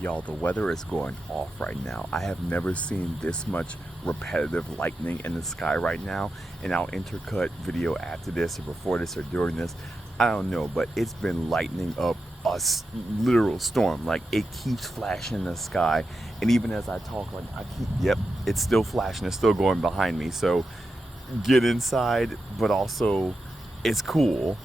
Y'all, the weather is going off right now. I have never seen this much repetitive lightning in the sky right now, and I'll intercut video after this or before this or during this. I don't know, but it's been lightning up a literal storm. Like, it keeps flashing in the sky, and even as I talk, like, yep, it's still flashing. It's still going behind me. So get inside, but also it's cool